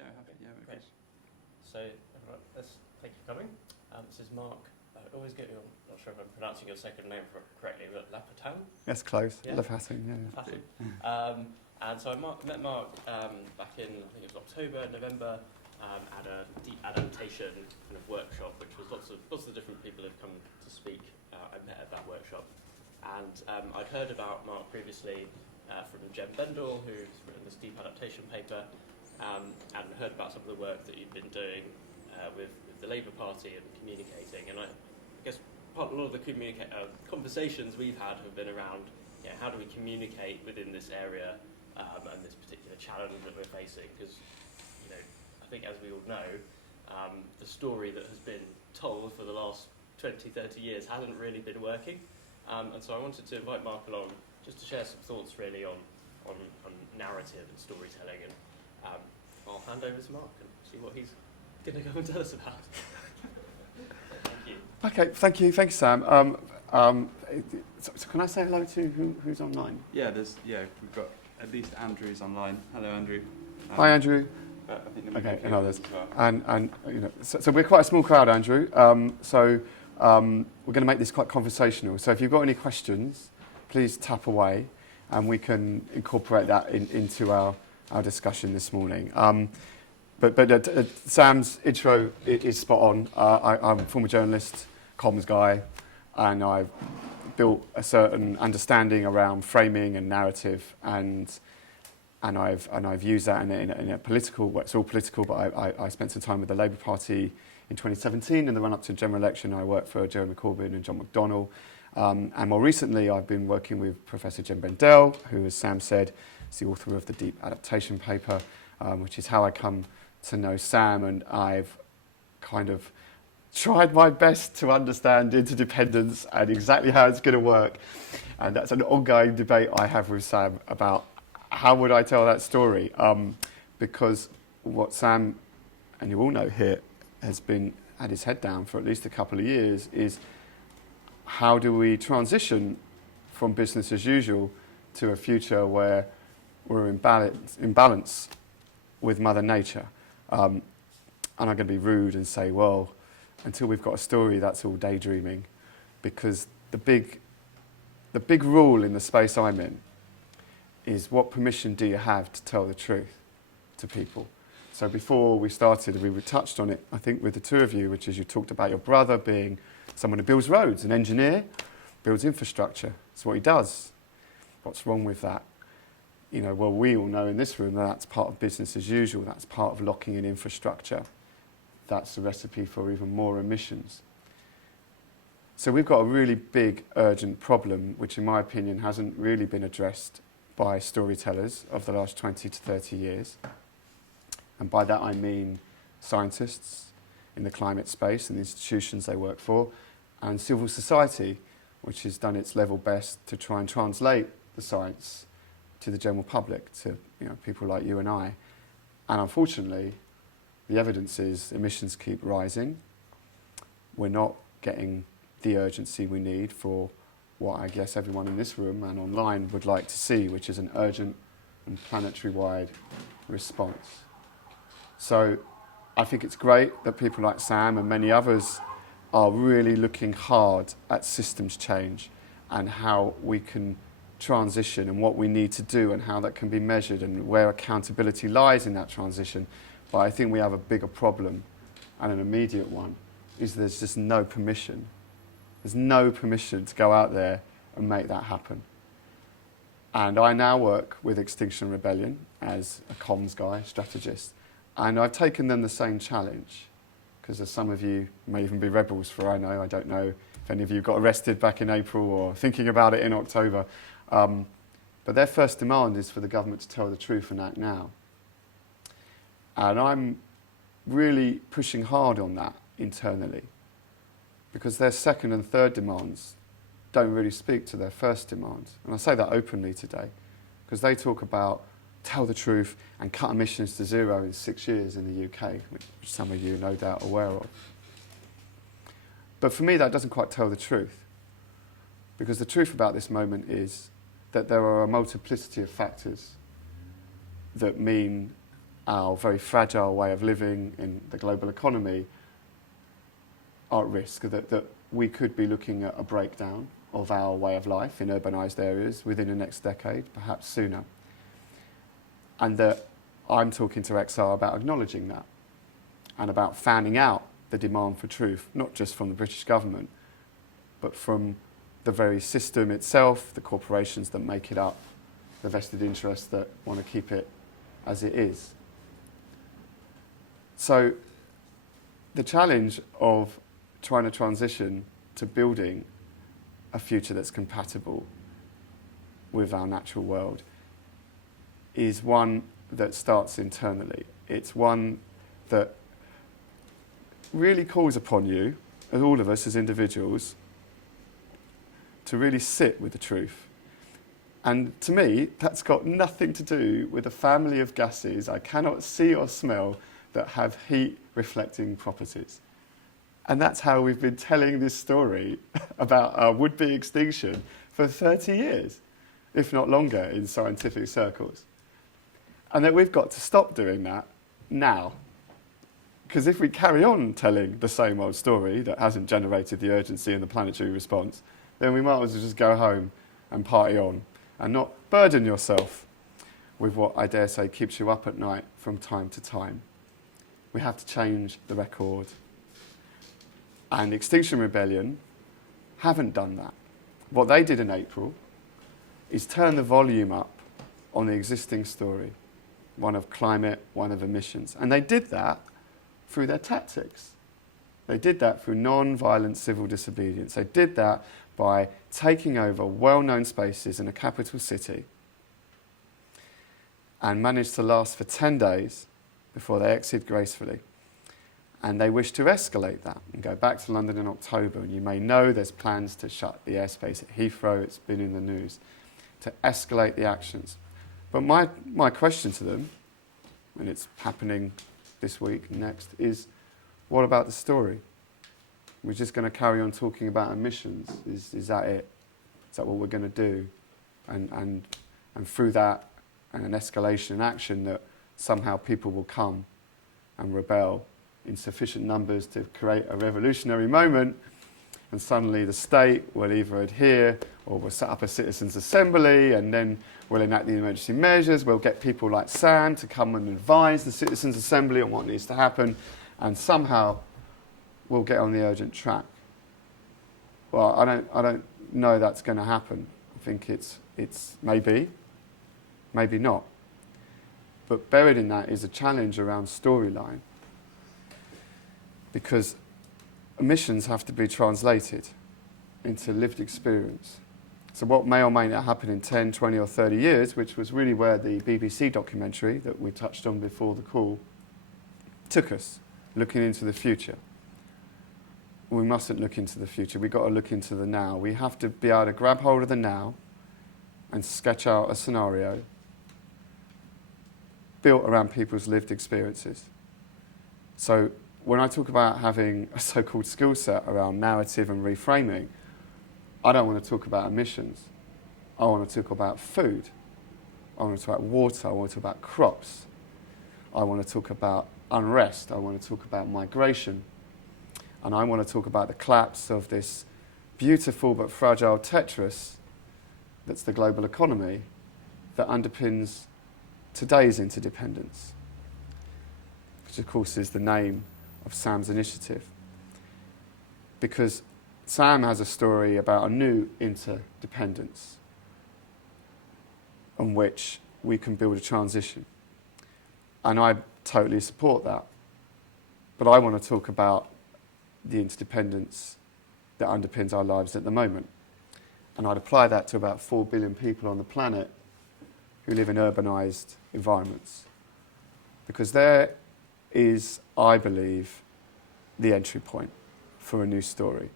Yeah, happy. Yeah, Great. So, everyone, thank you for coming. This is Marc. I always get I'm not sure if I'm pronouncing your second name correctly, but Lapotin? That's close. Yeah. Lapotin, yeah. Lapotin. And so I met Marc back in, I think it was October, November, at a deep adaptation kind of workshop, which was lots of different people have come to speak. I met at that workshop. And I'd heard about Marc previously from Jem Bendall, who's written this deep adaptation paper, and heard about some of the work that you've been doing with the Labour Party and communicating. And I guess a lot of the conversations we've had have been around how do we communicate within this area and this particular challenge that we're facing. Because I think, as we all know, the story that has been told for the last 20, 30 years hasn't really been working. And so I wanted to invite Marc along just to share some thoughts really on narrative and storytelling. And I'll hand over to Marc and see what he's going to go and tell us about. Thank you. Okay, thank you, Sam. So can I say hello to who's online? Yeah, we've got at least Andrew's online. Hello, Andrew. Hi, Andrew. I think Okay, and others. Well. And so we're quite a small crowd, Andrew. So we're going to make this quite conversational. So if you've got any questions, please tap away, and we can incorporate that into our discussion this morning. But Sam's intro is spot on. I'm a former journalist, comms guy, and I've built a certain understanding around framing and narrative, and I've used that in a political. Well, it's all political, but I spent some time with the Labour Party in 2017 in the run-up to the general election. I worked for Jeremy Corbyn and John McDonnell, and more recently I've been working with Professor Jem Bendall, who, as Sam said, is the author of the Deep Adaptation paper, which is how I come to know Sam, and I've kind of tried my best to understand interdependence and exactly how it's going to work. And that's an ongoing debate I have with Sam about how would I tell that story, because what Sam, and you all know here, has been had his head down for at least a couple of years is how do we transition from business as usual to a future where we're in balance with Mother Nature. And I'm going to be rude and say, well, until we've got a story, that's all daydreaming, because the big rule in the space I'm in is what permission do you have to tell the truth to people? So before we started, we touched on it, I think, with the two of you, which is you talked about your brother being someone who builds roads, an engineer, builds infrastructure. That's what he does. What's wrong with that? Well, we all know in this room that that's part of business as usual. That's part of locking in infrastructure. That's the recipe for even more emissions. So we've got a really big, urgent problem, which in my opinion hasn't really been addressed by storytellers of the last 20 to 30 years. And by that I mean scientists in the climate space and the institutions they work for, and civil society, which has done its level best to try and translate the science to the general public, to people like you and I. And unfortunately, the evidence is emissions keep rising. We're not getting the urgency we need for what I guess everyone in this room and online would like to see, which is an urgent and planetary-wide response. So I think it's great that people like Sam and many others are really looking hard at systems change and how we can transition and what we need to do and how that can be measured and where accountability lies in that transition. But I think we have a bigger problem, and an immediate one, is there's just no permission. There's no permission to go out there and make that happen. And I now work with Extinction Rebellion as a comms guy, strategist, and I've taken them the same challenge, because as some of you may even be rebels for I don't know if any of you got arrested back in April or thinking about it in October. But their first demand is for the government to tell the truth and act now. And I'm really pushing hard on that internally, because their second and third demands don't really speak to their first demands. And I say that openly today, because they talk about tell the truth and cut emissions to zero in 6 years in the UK, which some of you are no doubt aware of. But for me, that doesn't quite tell the truth, because the truth about this moment is that there are a multiplicity of factors that mean our very fragile way of living in the global economy are at risk, that we could be looking at a breakdown of our way of life in urbanised areas within the next decade, perhaps sooner. And that I'm talking to XR about acknowledging that and about fanning out the demand for truth, not just from the British government, but from the very system itself, the corporations that make it up, the vested interests that want to keep it as it is. So the challenge of trying to transition to building a future that's compatible with our natural world is one that starts internally. It's one that really calls upon you, as all of us as individuals, to really sit with the truth. And to me, that's got nothing to do with a family of gases I cannot see or smell that have heat-reflecting properties. And that's how we've been telling this story about our would-be extinction for 30 years, if not longer, in scientific circles. And that we've got to stop doing that now. Because if we carry on telling the same old story that hasn't generated the urgency and the planetary response, then we might as well just go home and party on and not burden yourself with what I dare say keeps you up at night from time to time. We have to change the record. And Extinction Rebellion haven't done that. What they did in April is turn the volume up on the existing story, one of climate, one of emissions. And they did that through their tactics. They did that through non-violent civil disobedience. They did that by taking over well-known spaces in a capital city and managed to last for 10 days before they exited gracefully. And they wish to escalate that and go back to London in October. And you may know there's plans to shut the airspace at Heathrow. It's been in the news, to escalate the actions. But my question to them, and it's happening this week and next, is what about the story? We're just going to carry on talking about emissions. Is that it? Is that what we're going to do? And through that and an escalation in action that somehow people will come and rebel in sufficient numbers to create a revolutionary moment, and suddenly the state will either adhere or will set up a citizens' assembly, and then we'll enact the emergency measures. We'll get people like Sam to come and advise the citizens' assembly on what needs to happen, and somehow we'll get on the urgent track. Well, I don't know that's going to happen. I think it's maybe not. But buried in that is a challenge around storyline, because emissions have to be translated into lived experience. So what may or may not happen in 10, 20 or 30 years, which was really where the BBC documentary that we touched on before the call took us, looking into the future. We mustn't look into the future. We've got to look into the now. We have to be able to grab hold of the now and sketch out a scenario built around people's lived experiences. So when I talk about having a so-called skill set around narrative and reframing, I don't want to talk about emissions. I want to talk about food. I want to talk about water. I want to talk about crops. I want to talk about unrest. I want to talk about migration. And I want to talk about the collapse of this beautiful but fragile Tetris that's the global economy that underpins today's interdependence, which of course is the name of Sam's initiative. Because Sam has a story about a new interdependence on which we can build a transition. And I totally support that. But I want to talk about the interdependence that underpins our lives at the moment. And I'd apply that to about 4 billion people on the planet who live in urbanised environments. Because there is, I believe, the entry point for a new story.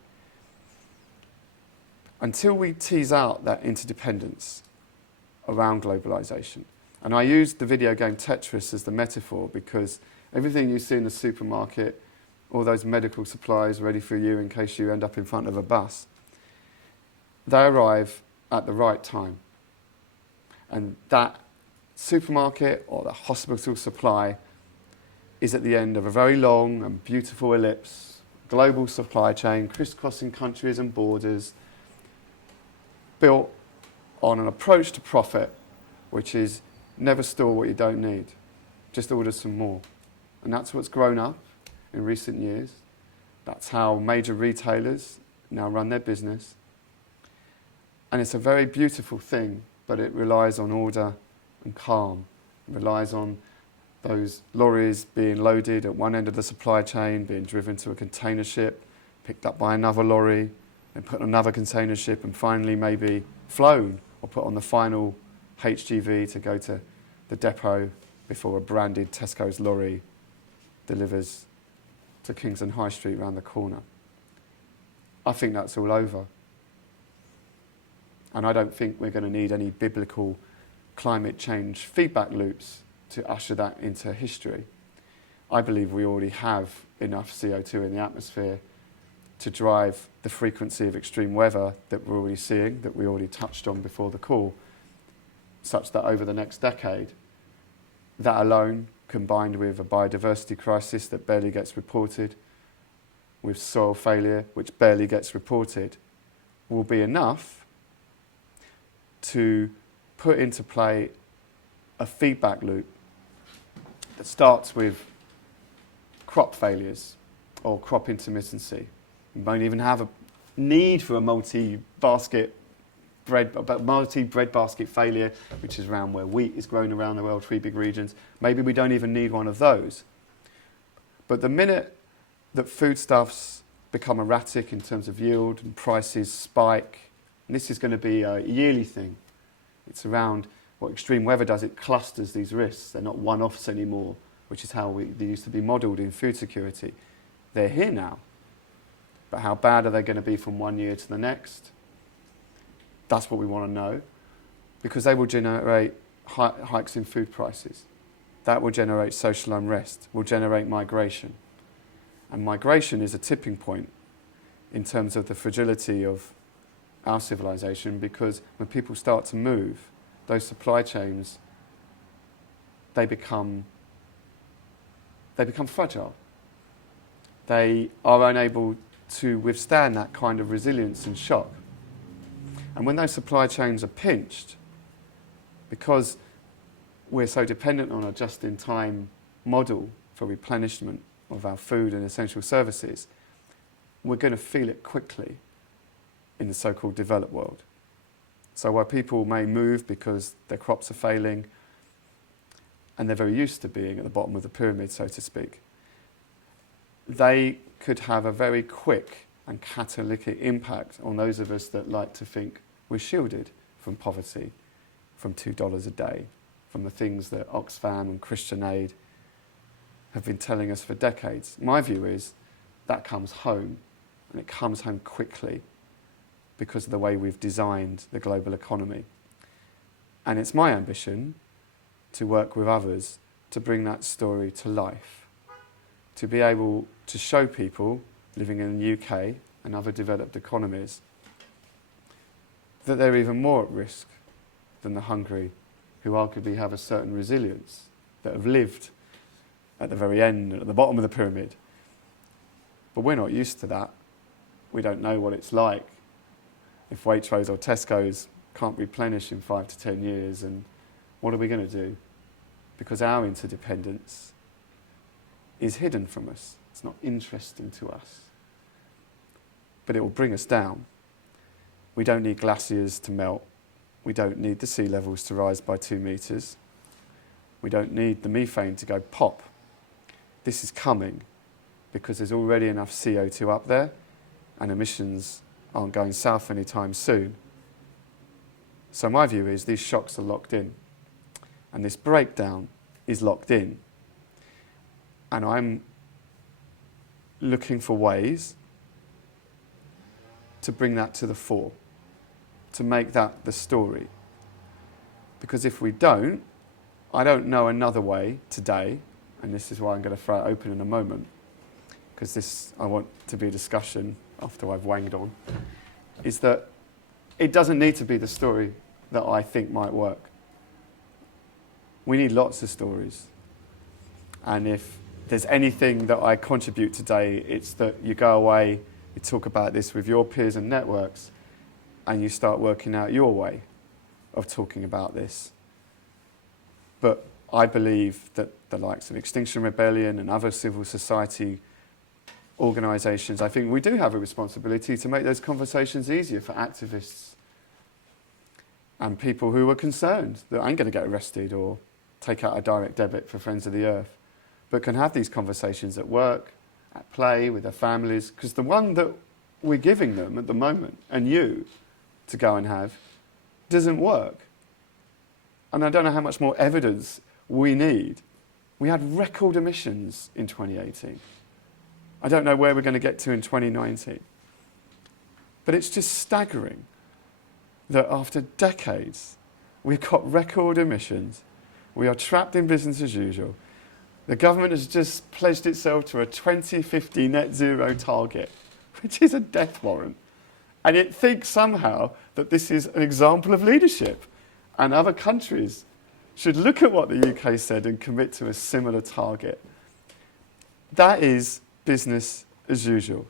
Until we tease out that interdependence around globalisation, and I used the video game Tetris as the metaphor because everything you see in the supermarket, all those medical supplies ready for you in case you end up in front of a bus, they arrive at the right time. And that supermarket or the hospital supply is at the end of a very long and beautiful ellipse, global supply chain, crisscrossing countries and borders, built on an approach to profit, which is never store what you don't need, just order some more. And that's what's grown up in recent years. That's how major retailers now run their business. And it's a very beautiful thing, but it relies on order and calm. It relies on those lorries being loaded at one end of the supply chain, being driven to a container ship, picked up by another lorry, and put on another container ship, and finally maybe flown or put on the final HGV to go to the depot before a branded Tesco's lorry delivers to Kingston High Street round the corner. I think that's all over. And I don't think we're going to need any biblical climate change feedback loops to usher that into history. I believe we already have enough CO2 in the atmosphere to drive the frequency of extreme weather that we're already seeing, that we already touched on before the call, such that over the next decade, that alone, combined with a biodiversity crisis that barely gets reported, with soil failure, which barely gets reported, will be enough to put into play a feedback loop that starts with crop failures or crop intermittency. You won't even have a need for a multi-bread basket failure, which is around where wheat is grown around the world, 3 big regions. Maybe we don't even need one of those. But the minute that foodstuffs become erratic in terms of yield and prices spike, and this is going to be a yearly thing, it's around what extreme weather does, it clusters these risks. They're not one-offs anymore, which is how they used to be modelled in food security. They're here now. But how bad are they going to be from one year to the next? That's what we want to know, because they will generate hikes in food prices. That will generate social unrest, will generate migration. And migration is a tipping point in terms of the fragility of our civilization, because when people start to move, those supply chains, they become fragile. They are unable to withstand that kind of resilience and shock. And when those supply chains are pinched, because we're so dependent on a just-in-time model for replenishment of our food and essential services, we're going to feel it quickly in the so-called developed world. So while people may move because their crops are failing, and they're very used to being at the bottom of the pyramid, so to speak, they could have a very quick and catalytic impact on those of us that like to think we're shielded from poverty, from $2 a day, from the things that Oxfam and Christian Aid have been telling us for decades. My view is that comes home, and it comes home quickly because of the way we've designed the global economy. And it's my ambition to work with others to bring that story to life, to be able to show people living in the UK and other developed economies that they're even more at risk than the hungry, who arguably have a certain resilience, that have lived at the very end, at the bottom of the pyramid. But we're not used to that. We don't know what it's like if Waitrose or Tesco's can't replenish in 5 to 10 years, and what are we going to do? Because our interdependence is hidden from us. It's not interesting to us. But it will bring us down. We don't need glaciers to melt. We don't need the sea levels to rise by 2 metres. We don't need the methane to go pop. This is coming because there's already enough CO2 up there, and emissions aren't going south anytime soon. So my view is these shocks are locked in, and this breakdown is locked in. And I'm looking for ways to bring that to the fore, to make that the story. Because if we don't, I don't know another way today, and this is why I'm going to throw it open in a moment, because this I want to be a discussion after I've wanged on, is that it doesn't need to be the story that I think might work. We need lots of stories. And if there's anything that I contribute today, it's that you go away, you talk about this with your peers and networks, and you start working out your way of talking about this. But I believe that the likes of Extinction Rebellion and other civil society organisations, I think we do have a responsibility to make those conversations easier for activists and people who are concerned that ain't going to get arrested or take out a direct debit for Friends of the Earth, but can have these conversations at work, at play, with their families, because the one that we're giving them at the moment, and you, to go and have, doesn't work. And I don't know how much more evidence we need. We had record emissions in 2018. I don't know where we're going to get to in 2019. But it's just staggering that after decades, we've got record emissions. We are trapped in business as usual. The government has just pledged itself to a 2050 net zero target, which is a death warrant. And it thinks somehow that this is an example of leadership. And other countries should look at what the UK said and commit to a similar target. That is business as usual.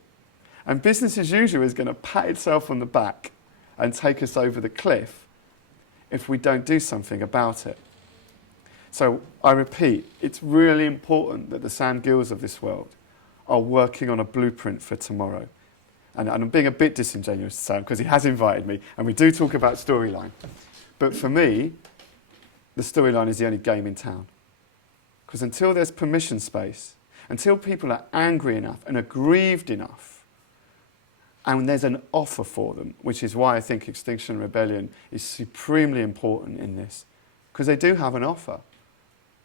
And business as usual is going to pat itself on the back and take us over the cliff if we don't do something about it. So I repeat, it's really important that the Sam Gills of this world are working on a blueprint for tomorrow. And I'm being a bit disingenuous to Sam because he has invited me and we do talk about storyline. But for me, the storyline is the only game in town. Because until there's permission space, until people are angry enough and aggrieved enough, and there's an offer for them, which is why I think Extinction Rebellion is supremely important in this, because they do have an offer,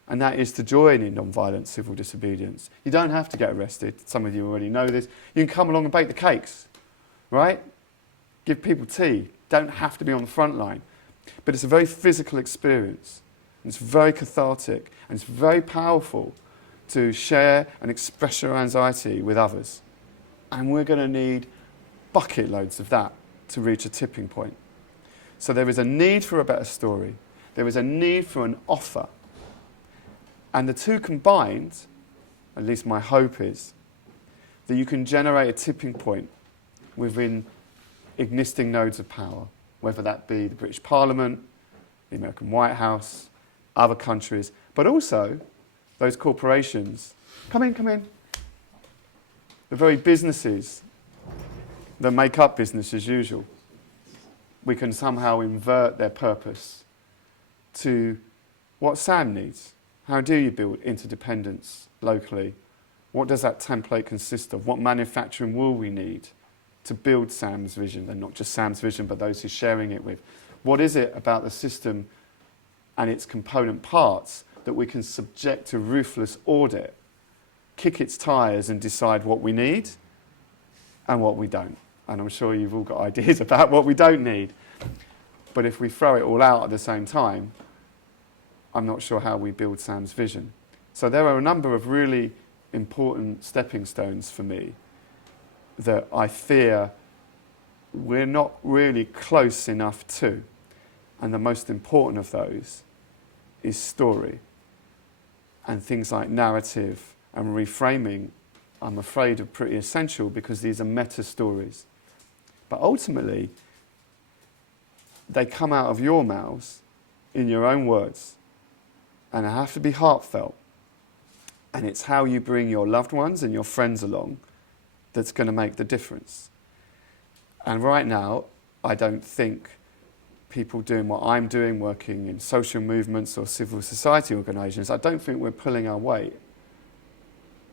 and that is to join in non-violent civil disobedience. You don't have to get arrested. Some of you already know this. You can come along and bake the cakes, right? Give people tea. Don't have to be on the front line. But it's a very physical experience. It's very cathartic, and it's very powerful to share and express your anxiety with others. And we're going to need bucket loads of that to reach a tipping point. So there is a need for a better story. There is a need for an offer. And the two combined, at least my hope is, that you can generate a tipping point within existing nodes of power, whether that be the British Parliament, the American White House, other countries, but also those corporations. Come in. The very businesses that make up business as usual. We can somehow invert their purpose to what Sam needs. How do you build interdependence locally? What does that template consist of? What manufacturing will we need to build Sam's vision, and not just Sam's vision, but those he's sharing it with? What is it about the system and its component parts that we can subject to ruthless audit, kick its tyres and decide what we need and what we don't? And I'm sure you've all got ideas about what we don't need. But if we throw it all out at the same time, I'm not sure how we build Sam's vision. So there are a number of really important stepping stones for me that I fear we're not really close enough to. And the most important of those is story. And things like narrative and reframing, I'm afraid, are pretty essential because these are meta stories. But ultimately, they come out of your mouths in your own words. And they have to be heartfelt. And it's how you bring your loved ones and your friends along that's going to make the difference. And right now, I don't think people doing what I'm doing, working in social movements or civil society organisations, I don't think we're pulling our weight.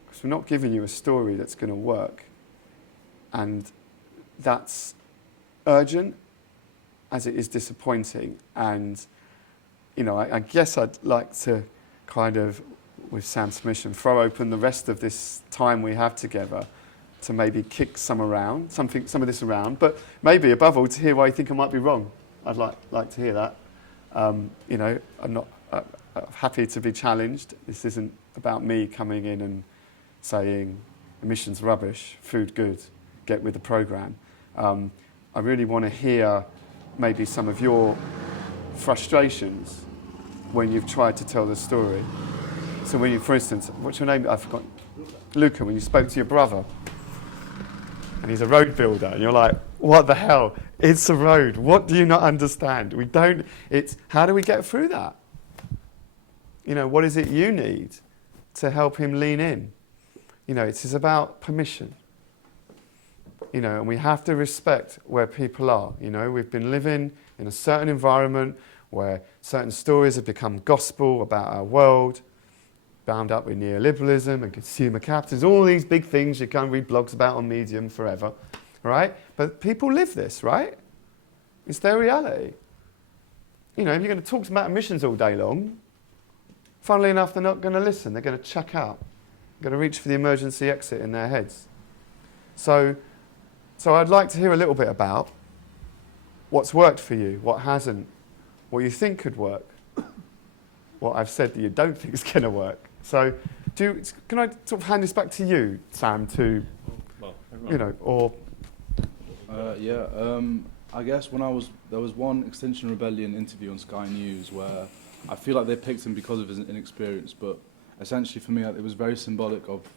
Because we're not giving you a story that's going to work. And that's urgent as it is disappointing. And, you know, I guess I'd like to kind of, with Sam's permission, throw open the rest of this time we have together to maybe kick some of this around, but maybe above all to hear why you think I might be wrong. I'd like to hear that. You know, I'm happy to be challenged. This isn't about me coming in and saying emissions rubbish, food good, get with the programme. I really want to hear maybe some of your frustrations when you've tried to tell the story. So when you, for instance, what's your name? I forgot. Luca, when you spoke to your brother, and he's a road builder, and you're like, what the hell? It's a road. What do you not understand? We don't, it's, how do we get through that? You know, what is it you need to help him lean in? You know, it's about permission. You know, and we have to respect where people are. You know, we've been living in a certain environment where certain stories have become gospel about our world, bound up with neoliberalism and consumer capitalism, all these big things you can't read blogs about on Medium forever, right? But people live this, right? It's their reality. You know, if you're going to talk about emissions all day long, funnily enough, they're not going to listen. They're going to check out. They're going to reach for the emergency exit in their heads. So I'd like to hear a little bit about what's worked for you, what hasn't, what you think could work, what I've said that you don't think is going to work. So can I sort of hand this back to you, Sam, to, you know, or... I guess there was one Extinction Rebellion interview on Sky News where I feel like they picked him because of his inexperience, but essentially for me it was very symbolic of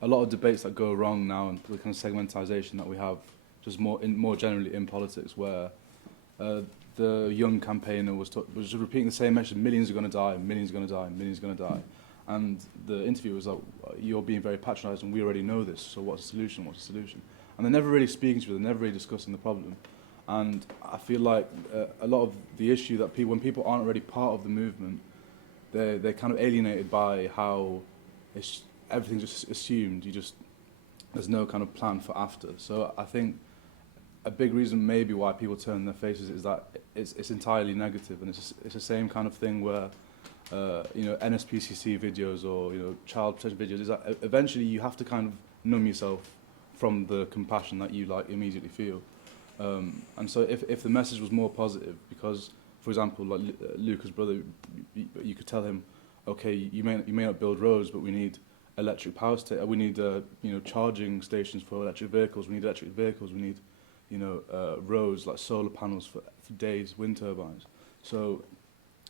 a lot of debates that go wrong now and the kind of segmentation that we have just more generally in politics, where the young campaigner was just repeating the same message: millions are going to die, millions are going to die, millions are going to die. And the interviewer was like, you're being very patronised and we already know this, so what's the solution, what's the solution? And they're never really speaking to each other, they're never really discussing the problem. And I feel like a lot of the issue that when people aren't already part of the movement, they're kind of alienated by how everything's just assumed. There's no kind of plan for after. So I think a big reason maybe why people turn their faces is that it's entirely negative, and it's the same kind of thing where NSPCC videos or child protection videos is that eventually you have to kind of numb yourself from the compassion that you like immediately feel. And so if the message was more positive, because for example, like Luca's brother, you could tell him, okay, you may not build roads, but we need electric power we need charging stations for electric vehicles. We need electric vehicles. We need roads like solar panels for days, wind turbines. So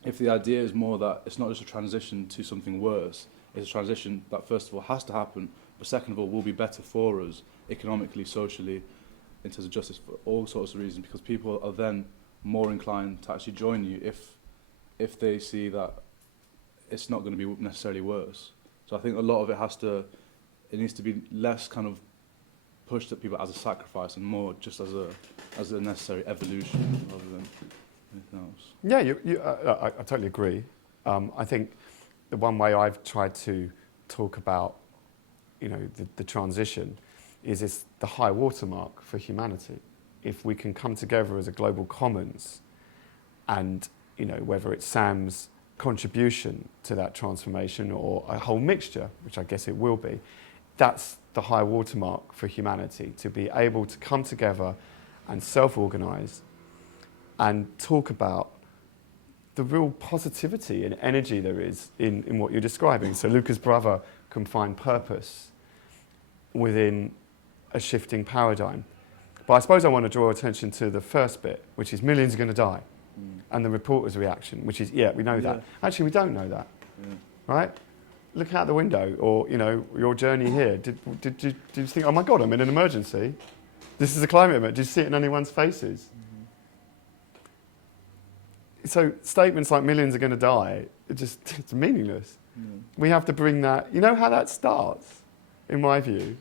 if the idea is more that it's not just a transition to something worse, it's a transition that first of all has to happen, but second of all will be better for us economically, socially, in terms of justice, for all sorts of reasons, because people are then more inclined to actually join you if they see that it's not going to be necessarily worse. So I think a lot of it needs to be less kind of pushed at people as a sacrifice and more just as a necessary evolution rather than anything else. Yeah, I totally agree. I think the one way I've tried to talk about, the transition is it's the high watermark for humanity. If we can come together as a global commons and, whether it's Sam's contribution to that transformation or a whole mixture, which I guess it will be, that's the high watermark for humanity, to be able to come together and self-organise and talk about the real positivity and energy there is in what you're describing. So Luca's brother can find purpose within a shifting paradigm. But I suppose I want to draw attention to the first bit, which is millions are going to die, and the reporter's reaction, which is, we know that. Actually, we don't know that, right? Look out the window, or your journey here. Did you think, oh my God, I'm in an emergency? This is a climate event. Did you see it in anyone's faces? So statements like millions are going to die, it's meaningless. We have to bring that. You know how that starts, in my view,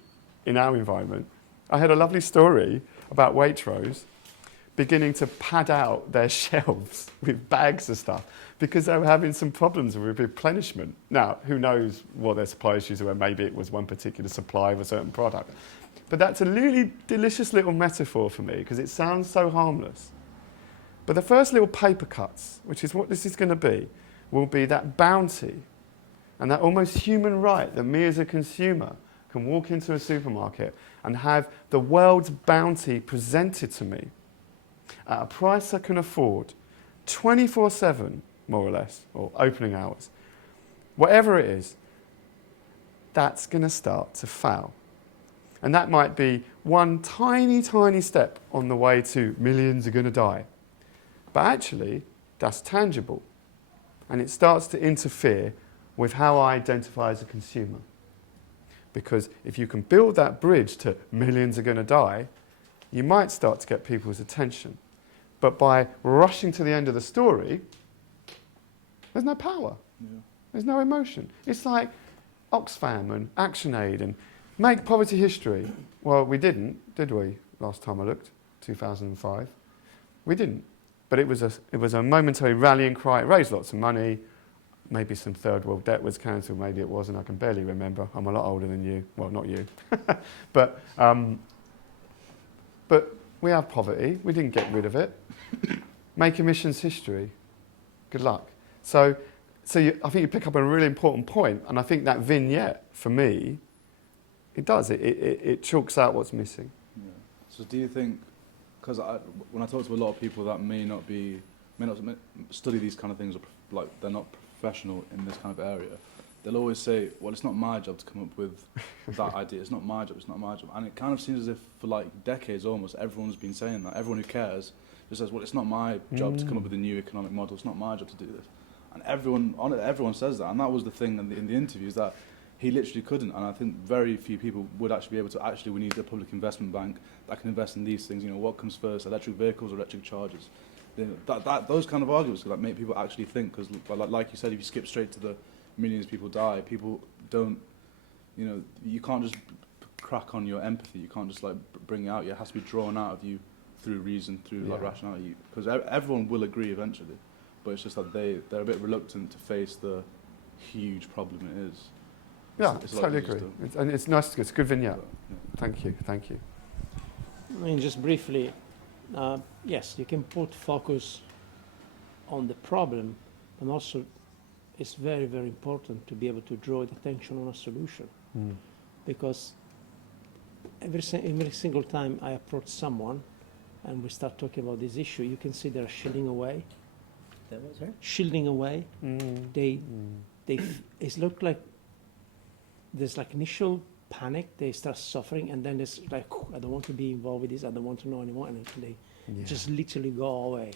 in our environment? I had a lovely story about Waitrose beginning to pad out their shelves with bags of stuff because they were having some problems with replenishment. Now, who knows what their supply issues were? Maybe it was one particular supply of a certain product. But that's a really delicious little metaphor for me because it sounds so harmless. But the first little paper cuts, which is what this is going to be, will be that bounty and that almost human right that me as a consumer can walk into a supermarket and have the world's bounty presented to me at a price I can afford, 24/7, more or less, or opening hours. Whatever it is, that's going to start to fail. And that might be one tiny, tiny step on the way to millions are going to die. But actually, that's tangible. And it starts to interfere with how I identify as a consumer. Because if you can build that bridge to millions are going to die, you might start to get people's attention. But by rushing to the end of the story, there's no power. Yeah. There's no emotion. It's like Oxfam and ActionAid and make poverty history. Well, we didn't, did we, last time I looked, 2005? We didn't. But it was a momentary rallying cry. It raised lots of money. Maybe some third world debt was cancelled, maybe it wasn't. I can barely remember. I'm a lot older than you. Well, not you. But we have poverty. We didn't get rid of it. Make emissions history. Good luck. So I think you pick up on a really important point, and I think that vignette, for me, it does. It chalks out what's missing. Yeah. So do you think, because when I talk to a lot of people that may not study these kind of things, or like they're not professional in this kind of area, they'll always say, well, it's not my job to come up with that idea. It's not my job. It's not my job. And it kind of seems as if for like decades almost, everyone's been saying that. Everyone who cares just says, well, it's not my job to come up with a new economic model. It's not my job to do this. And everyone says that. And that was the thing in the interviews, that he literally couldn't. And I think very few people would actually be able to, we need a public investment bank that can invest in these things. You know, what comes first, electric vehicles or electric chargers? Those kind of arguments could make people actually think, because like you said, if you skip straight to the millions of people die, people don't, you can't just crack on your empathy, you can't just like bring it out, it has to be drawn out of you through reason, through like rationality, because everyone will agree eventually, but it's just that they're a bit reluctant to face the huge problem it is. It's totally agree. And it's nice, it's a good vignette. Thank you. I mean, just briefly, yes, you can put focus on the problem, and also it's very, very important to be able to draw the attention on a solution. Because every single time I approach someone and we start talking about this issue, you can see they're shielding away. Shielding away. It looks like there's like initial panic, they start suffering, and then it's like, I don't want to be involved with this, I don't want to know anymore, and they just literally go away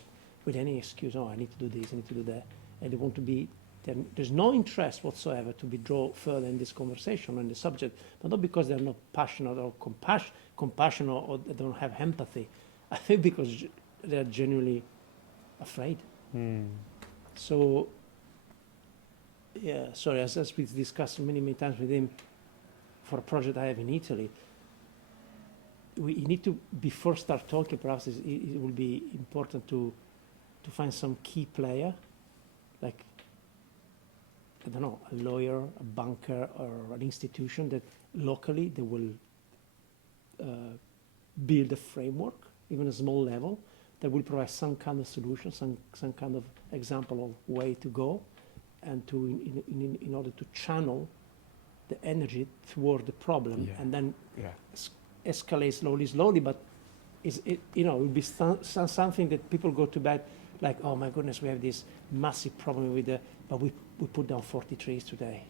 with any excuse. Oh, I need to do this, I need to do that, and they want to be. There's no interest whatsoever to be drawn further in this conversation on the subject, but not because they're not passionate or compassionate or they don't have empathy. I think because they're genuinely afraid. So, yeah, sorry, as we discussed many times with him, for a project I have in Italy, we need to, before start talking, perhaps it will be important to find some key player, like, I don't know, a lawyer, a banker, or an institution that locally they will build a framework, even a small level, that will provide some kind of solution, some kind of example of way to go, and to in order to channel the energy toward the problem, and then escalate slowly, but it will be something that people go to bed like, oh my goodness, we have this massive problem with but we put down 40 trees today.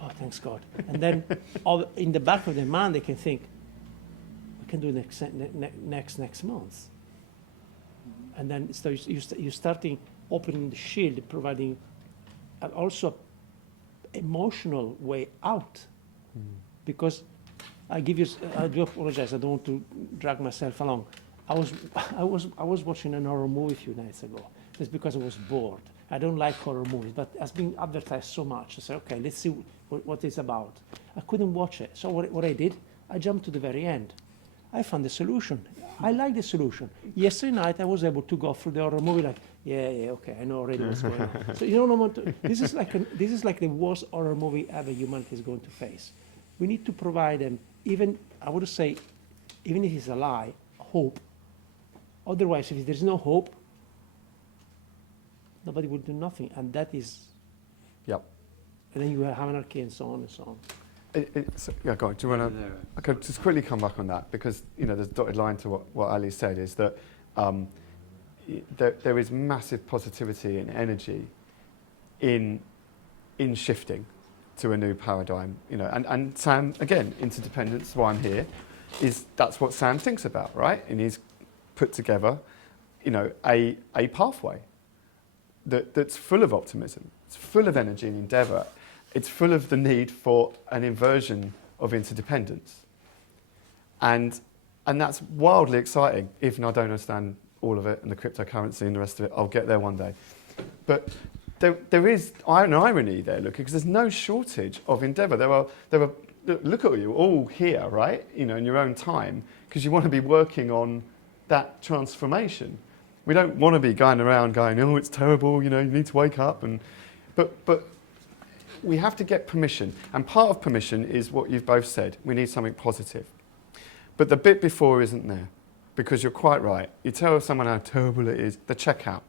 Oh, thanks God. And then in the back of their mind, they can think, we can do next month. And then so you're starting opening the shield, providing also emotional way out. Because I do apologize, I don't want to drag myself along. I was watching an horror movie a few nights ago. That's because I was bored. I don't like horror movies, but it's been advertised so much. I said, okay, let's see what it's about. I couldn't watch it. So what I did, I jumped to the very end. I found the solution. I like the solution. Yesterday night, I was able to go through the horror movie like, okay, I know already what's going on. So you don't want to, this is like the worst horror movie ever humanity is going to face. We need to provide them, even, I would say, even if it's a lie, hope. Otherwise, if there's no hope, nobody will do nothing, and that is. Yep. And then you have anarchy and so on and so on. Go on. Do you want to? I could just quickly come back on that, because there's a dotted line to what Ali said, is that there is massive positivity and energy in shifting to a new paradigm. And Sam, again, interdependence, why I'm here, is that's what Sam thinks about, right? And he's put together, a pathway that's full of optimism, it's full of energy and endeavour, it's full of the need for an inversion of interdependence. And that's wildly exciting, even I don't understand all of it and the cryptocurrency and the rest of it. I'll get there one day. But there is an irony there, look, because there's no shortage of endeavour. There are look at you all here, right? You know, in your own time, because you want to be working on that transformation. We don't want to be going around going, oh, it's terrible, you know, you need to wake up. But we have to get permission. And part of permission is what you've both said. We need something positive. But the bit before isn't there, because you're quite right. You tell someone how terrible it is, they check out.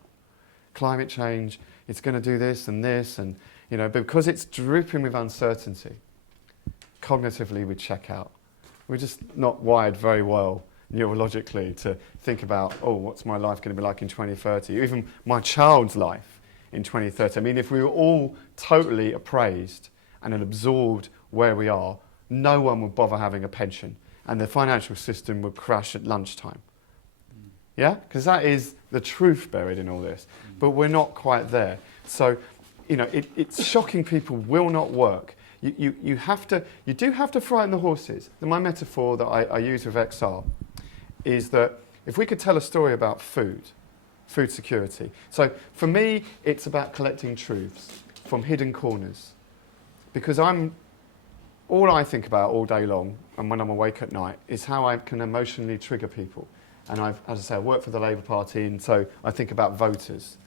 Climate change, it's going to do this, and you know, because it's dripping with uncertainty, cognitively we check out. We're just not wired very well neurologically to think about, oh, what's my life going to be like in 2030, even my child's life in 2030. I mean, if we were all totally appraised and absorbed where we are, no one would bother having a pension, and the financial system would crash at lunchtime. Yeah? Because that is the truth buried in all this. But we're not quite there. So, you know, it's shocking people will not work. You do have to frighten the horses. My metaphor that I use with XR is that if we could tell a story about food security. So for me, it's about collecting truths from hidden corners. Because all I think about all day long, and when I'm awake at night, is how I can emotionally trigger people. And as I say, I work for the Labour Party, and so I think about voters.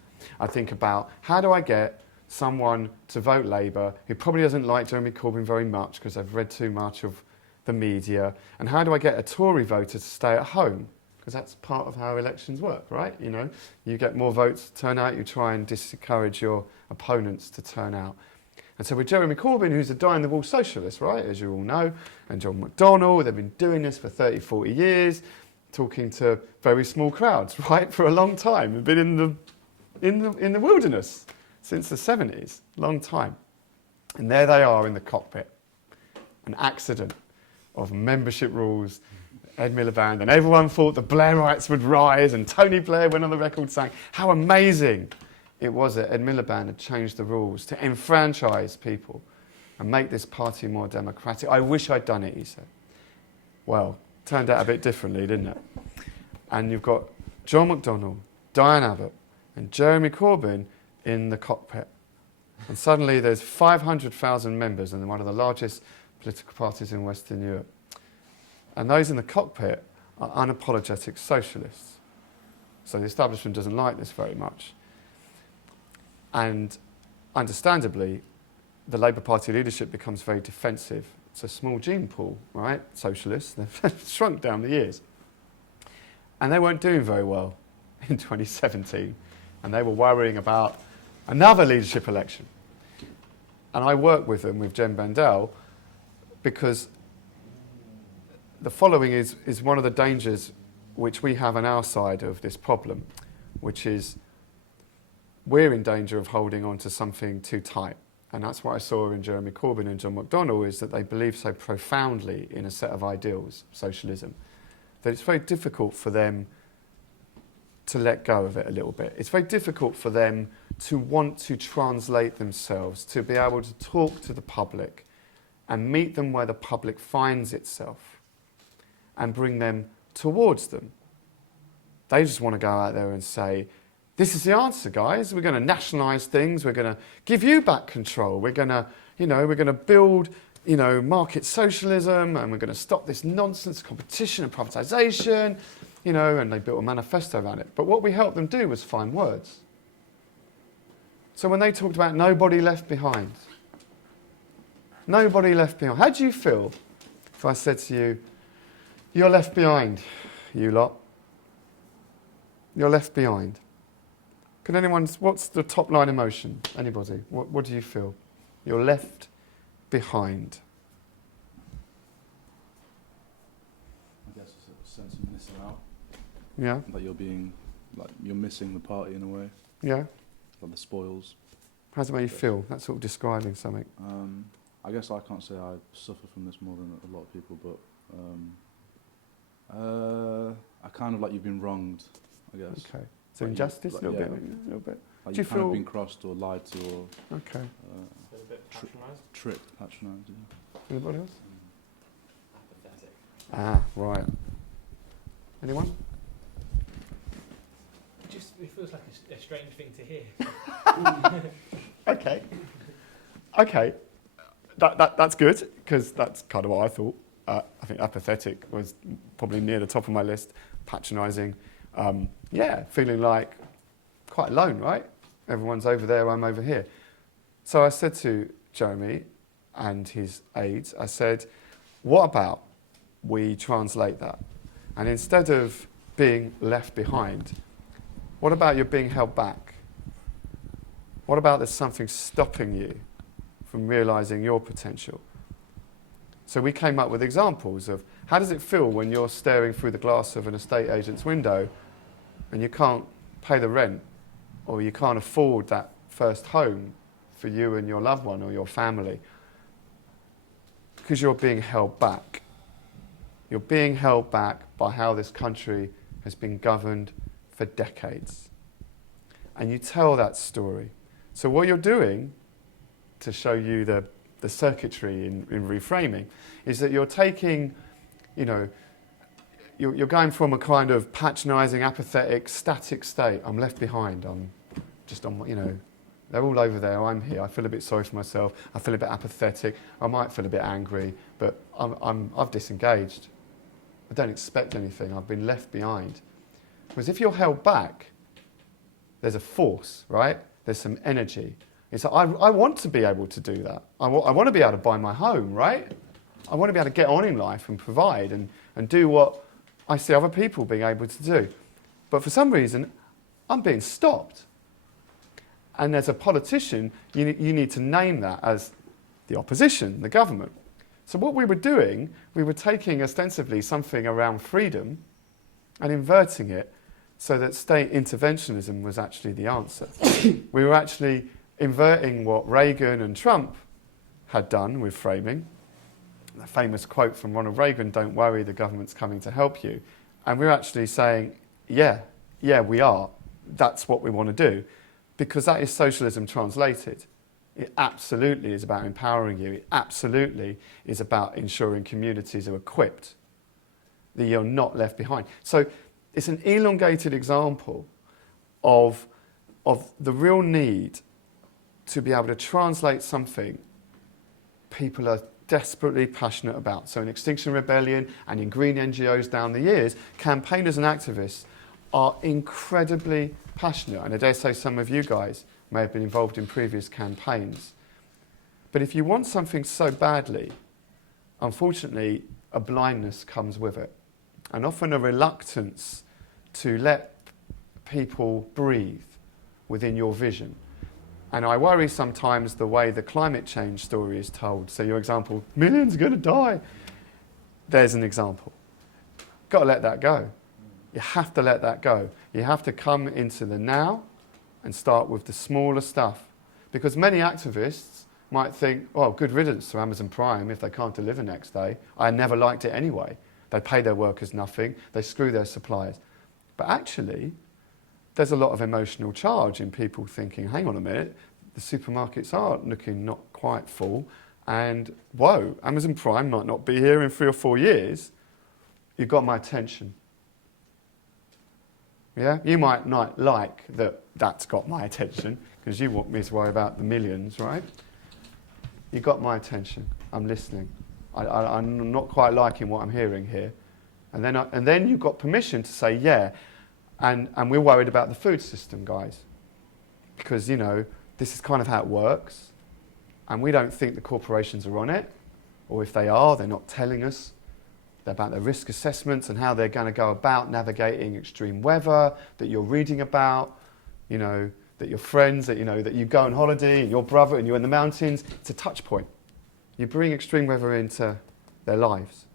I think about how do I get someone to vote Labour who probably doesn't like Jeremy Corbyn very much because they've read too much of the media, and how do I get a Tory voter to stay at home? Because that's part of how elections work, right? You know, you get more votes to turn out, you try and discourage your opponents to turn out. And so with Jeremy Corbyn, who's a die-in-the-wall socialist, right, as you all know, and John McDonnell, they've been doing this for 30, 40 years, talking to very small crowds, right, for a long time. They've been in the wilderness since the 70s, long time. And there they are in the cockpit. An accident of membership rules, Ed Miliband, and everyone thought the Blairites would rise, and Tony Blair went on the record saying how amazing it was that Ed Miliband had changed the rules to enfranchise people and make this party more democratic. I wish I'd done it, he said. Well, turned out a bit differently, didn't it? And you've got John McDonnell, Diane Abbott, and Jeremy Corbyn in the cockpit. And suddenly there's 500,000 members in one of the largest political parties in Western Europe. And those in the cockpit are unapologetic socialists. So the establishment doesn't like this very much. And understandably, the Labour Party leadership becomes very defensive. It's a small gene pool, right? Socialists, they've shrunk down the years. And they weren't doing very well in 2017. And they were worrying about another leadership election. And I work with them, with Jen Bendell, because the following is one of the dangers which we have on our side of this problem, which is we're in danger of holding on to something too tight. And that's what I saw in Jeremy Corbyn and John McDonnell, is that they believe so profoundly in a set of ideals, socialism, that it's very difficult for them to let go of it a little bit. It's very difficult for them to want to translate themselves, to be able to talk to the public and meet them where the public finds itself and bring them towards them. They just want to go out there and say, this is the answer, guys. We're going to nationalise things. We're going to give you back control. We're going to, we're going to build, market socialism, and we're going to stop this nonsense competition and privatisation, and they built a manifesto around it. But what we helped them do was find words. So when they talked about nobody left behind, nobody left behind. How do you feel if I said to you, you're left behind, you lot? You're left behind. Can anyone, what's the top line emotion? Anybody? What do you feel? You're left behind. I guess it's a sense of missing out. Yeah? That you're missing the party in a way. Yeah? Like the spoils. How does it make you feel? That's sort of describing something. I guess I can't say I suffer from this more than a lot of people, but I kind of like you've been wronged, I guess. Okay. So Like injustice, a like, little yeah. bit. Like Do you you've kind feel- of been crossed or lied to or Okay. A bit patronised. tricked, patronised. Yeah. Anybody else? Apathetic. Ah, right. Anyone? It feels like a strange thing to hear. Okay. Okay. That's good, because that's kind of what I thought. I think apathetic was probably near the top of my list. Patronising. Yeah, feeling like quite alone, right? Everyone's over there, I'm over here. So I said to Jeremy and his aides, I said, what about we translate that? And instead of being left behind, what about you're being held back? What about there's something stopping you from realising your potential? So we came up with examples of how does it feel when you're staring through the glass of an estate agent's window and you can't pay the rent, or you can't afford that first home for you and your loved one or your family, because you're being held back. You're being held back by how this country has been governed for decades. And you tell that story. So what you're doing, to show you the circuitry in reframing, is that you're taking, you're going from a kind of patronising, apathetic, static state. I'm left behind. I'm just on, they're all over there. I'm here. I feel a bit sorry for myself. I feel a bit apathetic. I might feel a bit angry, but I've disengaged. I don't expect anything. I've been left behind. Whereas if you're held back, there's a force, right? There's some energy. It's like, I want to be able to do that. I want to be able to buy my home, right? I want to be able to get on in life and provide and do what I see other people being able to do. But for some reason, I'm being stopped. And as a politician, you need to name that as the opposition, the government. So what we were doing, we were taking ostensibly something around freedom and inverting it so that state interventionism was actually the answer. We were actually inverting what Reagan and Trump had done with framing. The famous quote from Ronald Reagan, "Don't worry, the government's coming to help you." And we're actually saying, yeah, we are. That's what we want to do. Because that is socialism translated. It absolutely is about empowering you. It absolutely is about ensuring communities are equipped, that you're not left behind. So it's an elongated example of the real need to be able to translate something people are desperately passionate about. So in Extinction Rebellion and in green NGOs down the years, campaigners and activists are incredibly passionate. And I dare say some of you guys may have been involved in previous campaigns. But if you want something so badly, unfortunately, a blindness comes with it. And often a reluctance to let people breathe within your vision. And I worry sometimes the way the climate change story is told. So your example, millions are going to die. There's an example. Got to let that go. You have to let that go. You have to come into the now and start with the smaller stuff. Because many activists might think, oh, good riddance to Amazon Prime if they can't deliver next day. I never liked it anyway. They pay their workers nothing. They screw their suppliers. But actually, there's a lot of emotional charge in people thinking, hang on a minute, the supermarkets are looking not quite full, and whoa, Amazon Prime might not be here in 3 or 4 years. You've got my attention. Yeah? You might not like that that's got my attention, because you want me to worry about the millions, right? You got my attention. I'm listening. I'm not quite liking what I'm hearing here. And then you've got permission to say, yeah, and we're worried about the food system, guys. Because, this is kind of how it works. And we don't think the corporations are on it. Or if they are, they're not telling us. They're about their risk assessments and how they're going to go about navigating extreme weather that you're reading about, that your friends, that you go on holiday, and your brother, and you're in the mountains. It's a touch point. You bring extreme weather into their lives.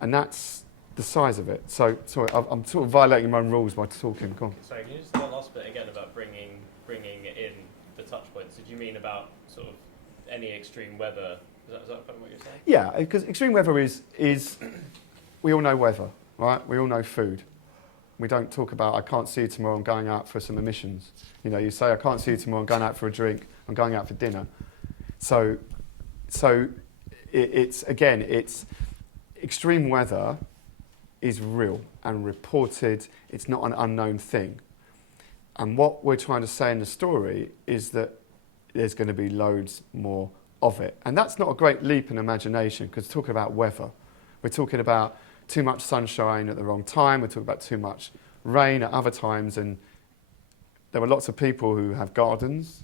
And that's the size of it. So, sorry, I'm sort of violating my own rules by talking. Go on. Sorry, can you just that last bit again about bringing in the touch points? Did you mean about sort of any extreme weather? Is that kind of what you're saying? Yeah, because extreme weather is we all know weather, right? We all know food. We don't talk about, I can't see you tomorrow, I'm going out for some emissions. You know, you say, I can't see you tomorrow, I'm going out for a drink, I'm going out for dinner. So it's extreme weather is real and reported. It's not an unknown thing. And what we're trying to say in the story is that there's going to be loads more of it. And that's not a great leap in imagination, because talking about weather, we're talking about too much sunshine at the wrong time, we're talking about too much rain at other times, and there were lots of people who have gardens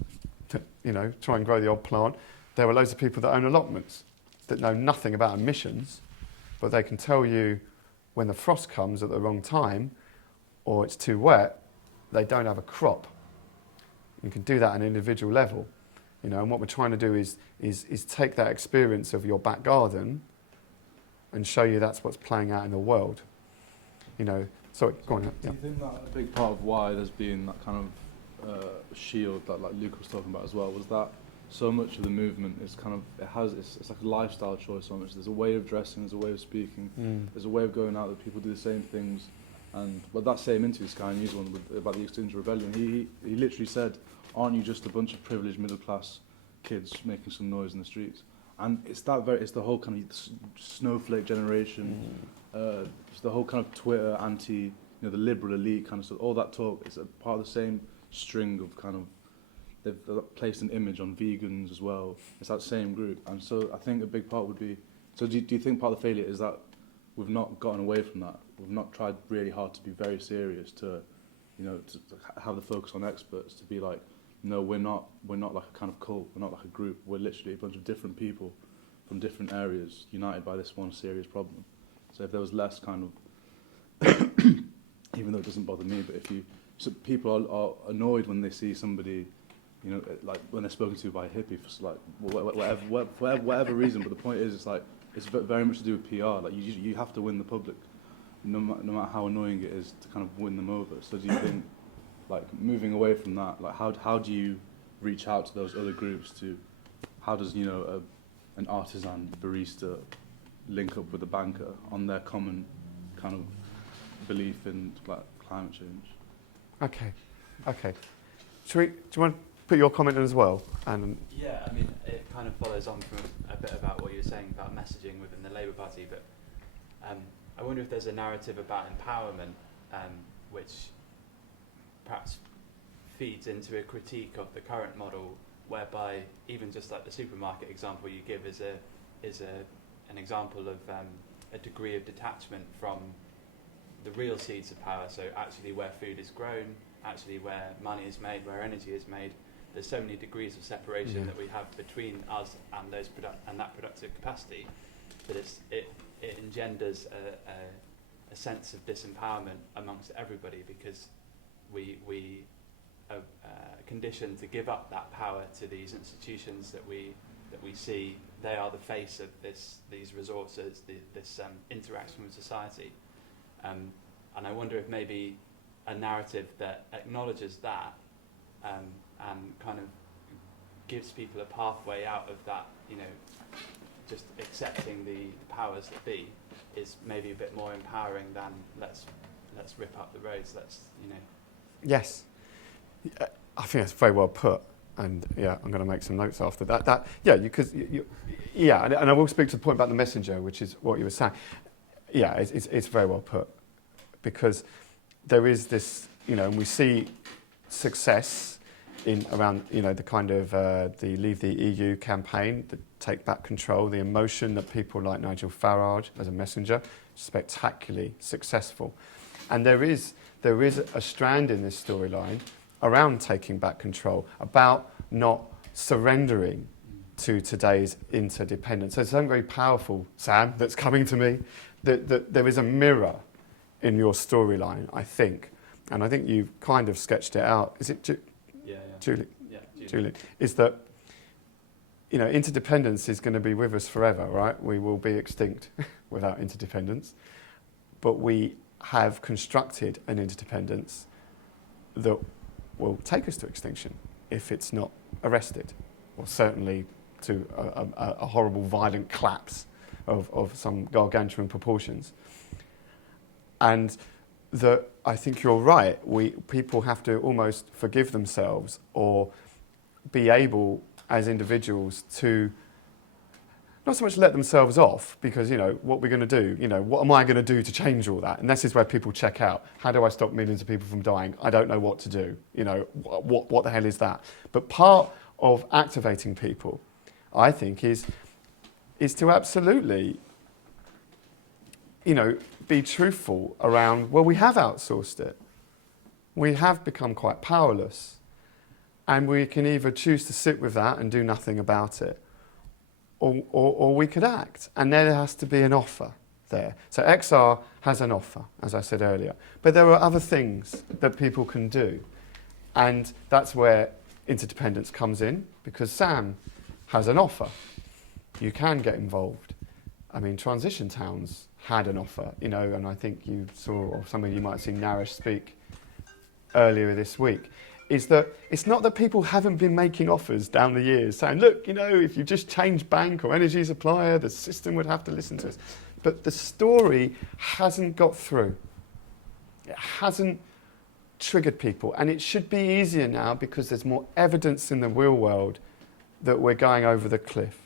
to, you know, try and grow the odd plant. There were loads of people that own allotments that know nothing about emissions, but they can tell you when the frost comes at the wrong time or it's too wet, they don't have a crop. You can do that at an individual level, you know, and what we're trying to do is take that experience of your back garden and show you that's what's playing out in the world. You know, sorry, go on. Do you think that a big part of why there's been that kind of shield that like Luke was talking about as well was that so much of the movement is kind of, it's like a lifestyle choice so much. There's a way of dressing, there's a way of speaking, there's a way of going out that people do the same things. And but that same interview, Sky News one about the Extinction Rebellion, he literally said, aren't you just a bunch of privileged middle class kids making some noise in the streets? And it's the whole kind of snowflake generation, it's the whole kind of Twitter anti, you know, the liberal elite kind of stuff. All that talk is a part of the same string of kind of, they've placed an image on vegans as well. It's that same group. And so I think a big part would be, so do you think part of the failure is that we've not gotten away from that? We've not tried really hard to be very serious, to, you know, to have the focus on experts, to be like, no, we're not like a kind of cult, we're not like a group, we're literally a bunch of different people from different areas united by this one serious problem. So if there was less kind of, even though it doesn't bother me, but if you, so people are annoyed when they see somebody, you know, like when they're spoken to by a hippie for like whatever reason, but the point is, it's like, it's very much to do with PR. Like you have to win the public, no matter how annoying it is, to kind of win them over. So do you think, like moving away from that, like how do you reach out to those other groups? To how does, you know, an artisan barista link up with a banker on their common kind of belief in like climate change? Okay. Do you want to put your comment in as well? And yeah, I mean, it kind of follows on from a bit about what you were saying about messaging within the Labour Party, but I wonder if there's a narrative about empowerment which perhaps feeds into a critique of the current model, whereby even just like the supermarket example you give is an example of a degree of detachment from the real seeds of power. So actually where food is grown, actually where money is made, where energy is made. There's so many degrees of separation that we have between us and those that productive capacity that it engenders a sense of disempowerment amongst everybody, because we are conditioned to give up that power to these institutions that we see. They are the face of these resources, this interaction with society, and I wonder if maybe a narrative that acknowledges that and kind of gives people a pathway out of that, you know, just accepting the powers that be, is maybe a bit more empowering than let's rip up the roads. Let's, you know. yes, I think that's very well put. And yeah, I'm going to make some notes after that. And I will speak to the point about the messenger, which is what you were saying. Yeah, it's very well put, because there is this, you know, and we see success in around, you know, the kind of the Leave the EU campaign, the Take Back Control, the emotion that people like Nigel Farage as a messenger, spectacularly successful. And there is a strand in this storyline around taking back control, about not surrendering to today's interdependence. So it's something very powerful, Sam, that's coming to me, that there is a mirror in your storyline, I think. And I think you've kind of sketched it out. Is it Julie? Yeah, Julie. Is that, you know, interdependence is going to be with us forever, right? We will be extinct without interdependence. But we have constructed an interdependence that will take us to extinction if it's not arrested, or certainly to a horrible, violent collapse of some gargantuan proportions. And that I think you're right. People have to almost forgive themselves or be able as individuals to not so much let themselves off, because, what we're going to do, what am I going to do to change all that? And this is where people check out. How do I stop millions of people from dying? I don't know what to do. What the hell is that? But part of activating people, I think, is to absolutely, be truthful around, well, we have outsourced it. We have become quite powerless. And we can either choose to sit with that and do nothing about it, or we could act. And there has to be an offer there. So XR has an offer, as I said earlier. But there are other things that people can do. And that's where interdependence comes in, because Sam has an offer. You can get involved. I mean, Transition Towns had an offer, and I think you saw, or some of you might have seen Naresh speak earlier this week, is that it's not that people haven't been making offers down the years saying, look, if you just change bank or energy supplier, the system would have to listen to us. But the story hasn't got through. It hasn't triggered people. And it should be easier now, because there's more evidence in the real world that we're going over the cliff.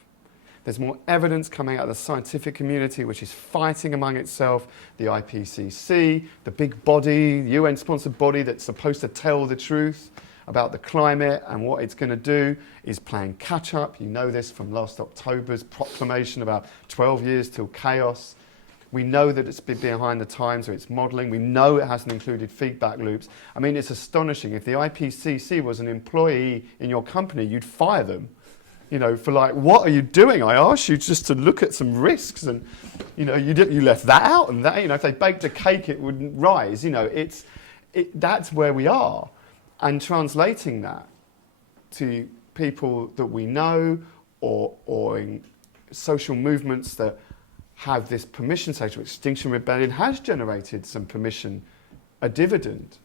There's more evidence coming out of the scientific community, which is fighting among itself. The IPCC, the big body, the UN-sponsored body that's supposed to tell the truth about the climate and what it's going to do, is playing catch-up. You know this from last October's proclamation about 12 years till chaos. We know that it's been behind the times, or it's modelling. We know it hasn't included feedback loops. I mean, it's astonishing. If the IPCC was an employee in your company, you'd fire them. For what are you doing? I asked you just to look at some risks, and, you left that out, and that, if they baked a cake, it wouldn't rise. That's where we are. And translating that to people that we know, or in social movements that have this permission stage. Extinction Rebellion has generated some permission, a dividend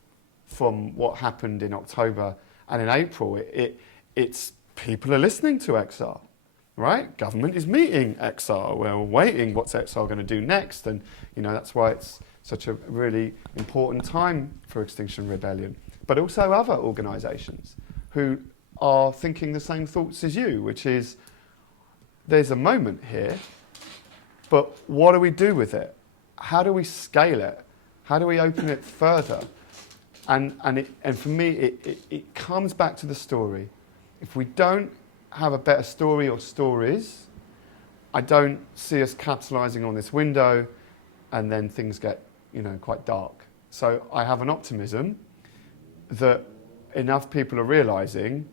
from what happened in October and in April. It's people are listening to XR, right? Government is meeting XR. We're waiting what's XR going to do next. And, that's why it's such a really important time for Extinction Rebellion. But also other organisations who are thinking the same thoughts as you, which is, there's a moment here, but what do we do with it? How do we scale it? How do we open it further? And for me, it comes back to the story. If we don't have a better story or stories, I don't see us capitalising on this window, and then things get, quite dark. So I have an optimism that enough people are realising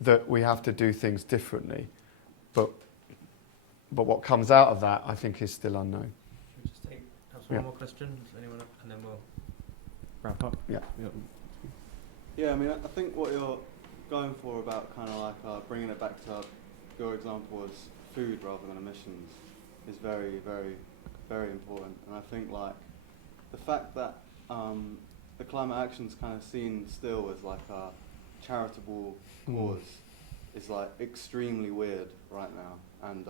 that we have to do things differently. But what comes out of that, I think, is still unknown. Should we just take one more question? Does anyone, and then we'll wrap up. Yeah. Yeah, I mean, I think what you're going for about kind of like bringing it back to your example as food rather than emissions is very, very, very important. And I think the fact that the climate action's kind of seen still as like a charitable cause is extremely weird right now. And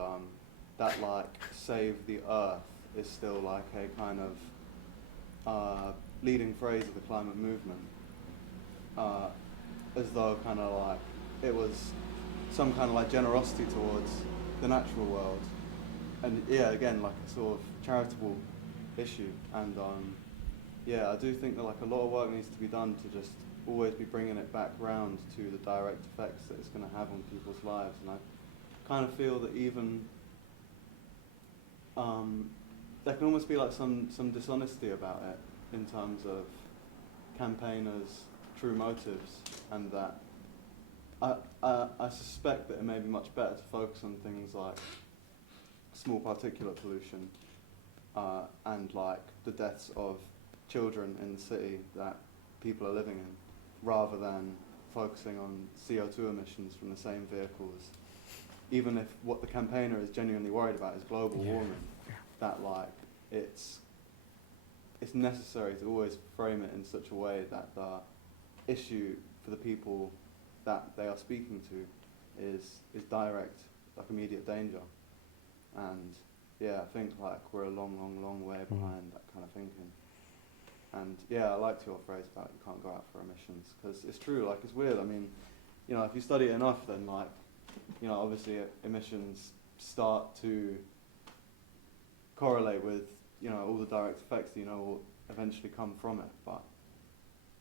that save the earth is still a kind of leading phrase of the climate movement. As though it was some kind of generosity towards the natural world, and again a sort of charitable issue. And I do think that a lot of work needs to be done to just always be bringing it back round to the direct effects that it's going to have on people's lives. And I kind of feel that even there can almost be some dishonesty about it in terms of campaigners' true motives, and that I suspect that it may be much better to focus on things like small particulate pollution and the deaths of children in the city that people are living in, rather than focusing on CO2 emissions from the same vehicles. Even if what the campaigner is genuinely worried about is global warming, that it's necessary to always frame it in such a way that the issue for the people that they are speaking to is direct, immediate danger. And I think we're a long way behind that kind of thinking. And yeah, I liked your phrase about you can't go out for emissions, because it's true. Like, it's weird. I mean, you know, if you study it enough, then like, you know, obviously emissions start to correlate with, you know, all the direct effects that, you know, will eventually come from it. But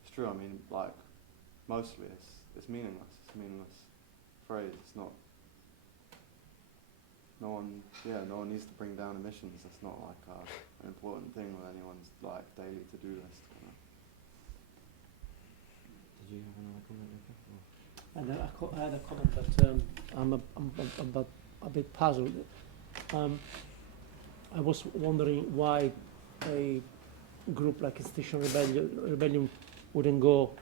it's true. I mean, like, mostly it's meaningless. It's a meaningless phrase. It's not. No one needs to bring down emissions. That's not like an important thing on anyone's like daily to-do list. Did you have another comment, Luca? And I had a comment, but I'm a bit puzzled. I was wondering why a group like Extinction Rebellion wouldn't go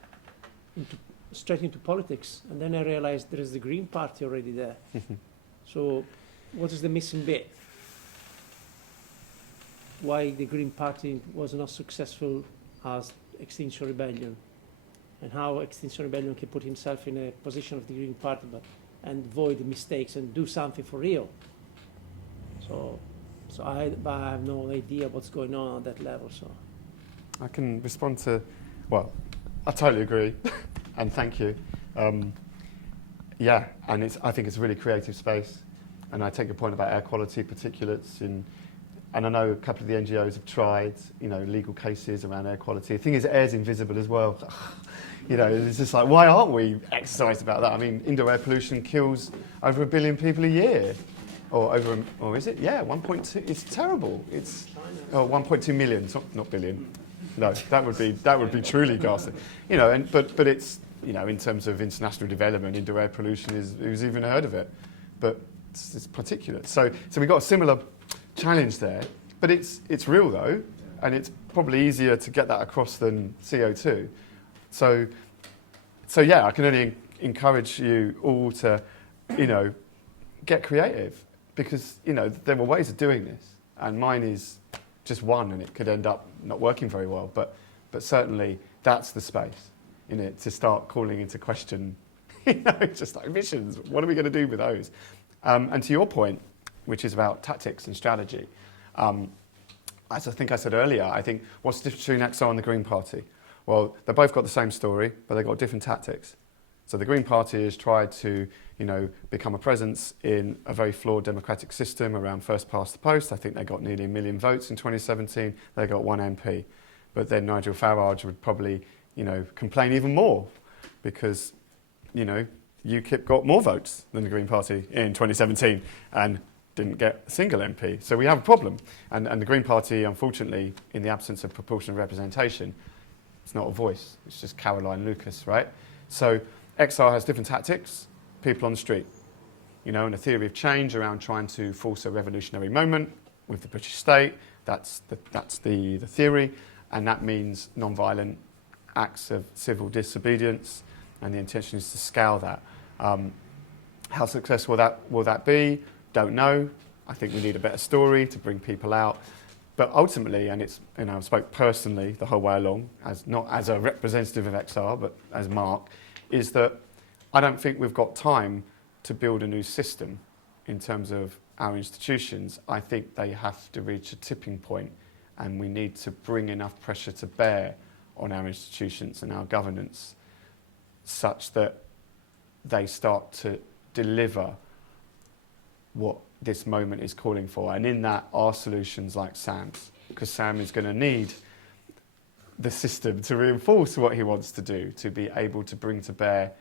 straight into politics, and then I realized there is the Green Party already there. So, what is the missing bit? Why the Green Party was not successful as Extinction Rebellion, and how Extinction Rebellion can put himself in a position of the Green Party, and avoid the mistakes and do something for real. So I have no idea what's going on at that level. So I can respond to, well, I totally agree, and thank you. Yeah, and I think it's a really creative space, and I take your point about air quality, particulates, and I know a couple of the NGOs have tried, you know, legal cases around air quality. The thing is, air's invisible as well. You know, it's just like, why aren't we exercised about that? I mean, indoor air pollution kills over 1 billion people a year. Or is it? Yeah, 1.2. It's terrible. It's 1.2 million. It's not billion. No, that would be truly ghastly. You know, but it's, you know, in terms of international development, indoor air pollution is who's even heard of it? But it's particulate. So we've got a similar challenge there. But it's real though, and it's probably easier to get that across than CO2. So yeah, I can only encourage you all to, you know, get creative, because, you know, there were ways of doing this, and mine is just one, and it could end up not working very well. But certainly that's the space, in it, to start calling into question, you know, just like emissions. What are we going to do with those? And to your point, which is about tactics and strategy, as I think I said earlier, I think what's the difference between XR and the Green Party? Well, they've both got the same story, but they've got different tactics. So the Green Party has tried to, you know, become a presence in a very flawed democratic system around first past the post. I think they got nearly 1 million votes in 2017. They got 1 MP. But then Nigel Farage would probably, you know, complain even more, because, you know, UKIP got more votes than the Green Party in 2017 and didn't get a single MP. So we have a problem. And the Green Party, unfortunately, in the absence of proportional representation, it's not a voice. It's just Caroline Lucas, right? So XR has different tactics, people on the street, you know, and a theory of change around trying to force a revolutionary moment with the British state. That's the theory, and that means non-violent acts of civil disobedience, and the intention is to scale that. How successful will that be? Don't know. I think we need a better story to bring people out. But ultimately, and it's, you know, I spoke personally the whole way along, as not as a representative of XR, but as Mark, is that I don't think we've got time to build a new system in terms of our institutions. I think they have to reach a tipping point, and we need to bring enough pressure to bear on our institutions and our governance such that they start to deliver what this moment is calling for. And in that are solutions like Sam's, because Sam is going to need the system to reinforce what he wants to do, to be able to bring to bear,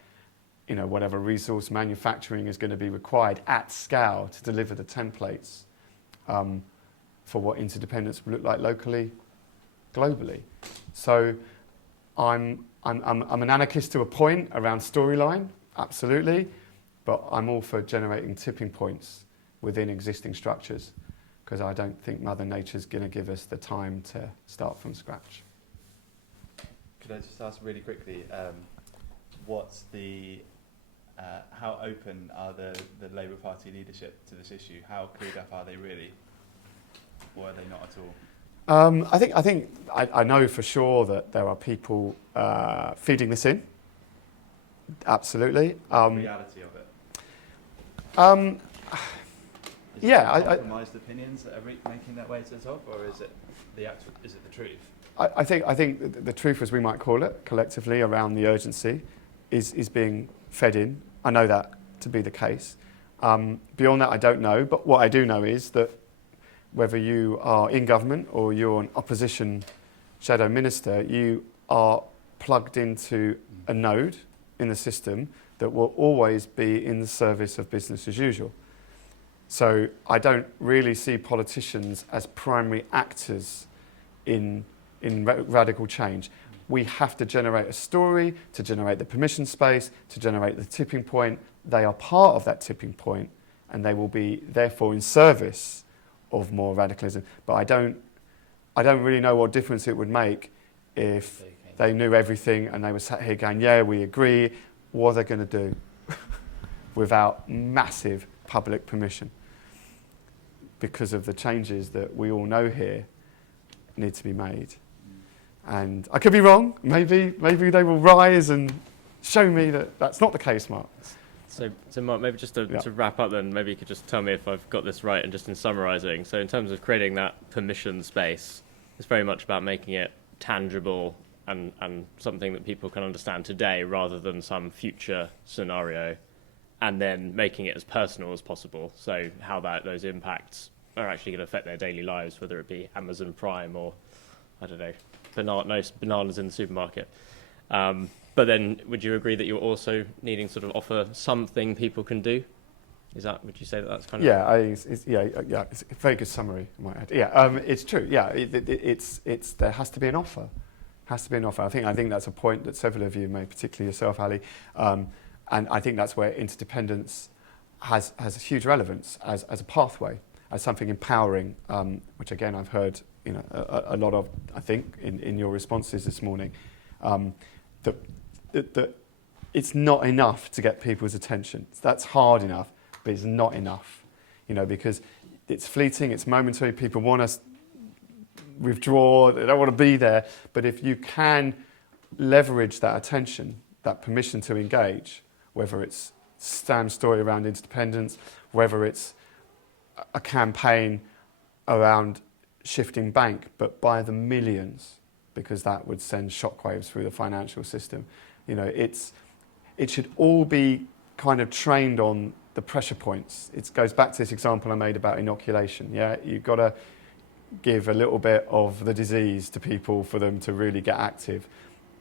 you know, whatever resource manufacturing is going to be required at scale to deliver the templates for what interdependence would look like locally, globally. So I'm an anarchist to a point around storyline, absolutely, but I'm all for generating tipping points within existing structures, because I don't think Mother Nature's going to give us the time to start from scratch. Could I just ask really quickly, what's the how open are the Labour Party leadership to this issue? How clued up are they really, or are they not at all? I know for sure that there are people feeding this in. Absolutely. The reality of it. Is Yeah, it compromised opinions that are making their way to the top, or is it the truth? I think the truth, as we might call it, collectively around the urgency, is being fed in. I know that to be the case. Beyond that, I don't know. But what I do know is that whether you are in government or you're an opposition shadow minister, you are plugged into a node in the system that will always be in the service of business as usual. So I don't really see politicians as primary actors in radical change. We have to generate a story, to generate the permission space, to generate the tipping point. They are part of that tipping point, and they will be therefore in service of more radicalism. But I don't really know what difference it would make if they knew everything and they were sat here going, yeah, we agree. What are they going to do without massive public permission? Because of the changes that we all know here need to be made. And I could be wrong. Maybe they will rise and show me that that's not the case, Mark. So Mark, maybe just to wrap up then, maybe you could just tell me if I've got this right, and just in summarising. So in terms of creating that permission space, it's very much about making it tangible and something that people can understand today rather than some future scenario, and then making it as personal as possible. So how those impacts are actually going to affect their daily lives, whether it be Amazon Prime or, I don't know, bananas in the supermarket. But then, would you agree that you're also needing to sort of offer something people can do? Would you say that's kind of? Yeah, it's a very good summary, I might add. Yeah, it's true. Yeah, there has to be an offer. I think that's a point that several of you made, particularly yourself, Ali. And I think that's where interdependence has a huge relevance as a pathway, as something empowering, which again I've heard a lot of, I think, in your responses this morning. That it's not enough to get people's attention. That's hard enough, but it's not enough, because it's fleeting, it's momentary. People want to withdraw, they don't want to be there. But if you can leverage that attention, that permission to engage, whether it's Sam's story around interdependence, whether it's a campaign around shifting bank, but by the millions, because that would send shockwaves through the financial system. It should all be kind of trained on the pressure points. It goes back to this example I made about inoculation. Yeah, you've got to give a little bit of the disease to people for them to really get active,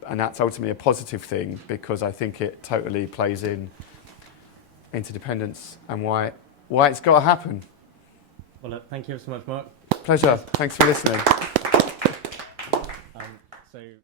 and that's ultimately a positive thing, because I think it totally plays in interdependence and why it's got to happen. Well, thank you so much, Mark. Pleasure. Thanks for listening.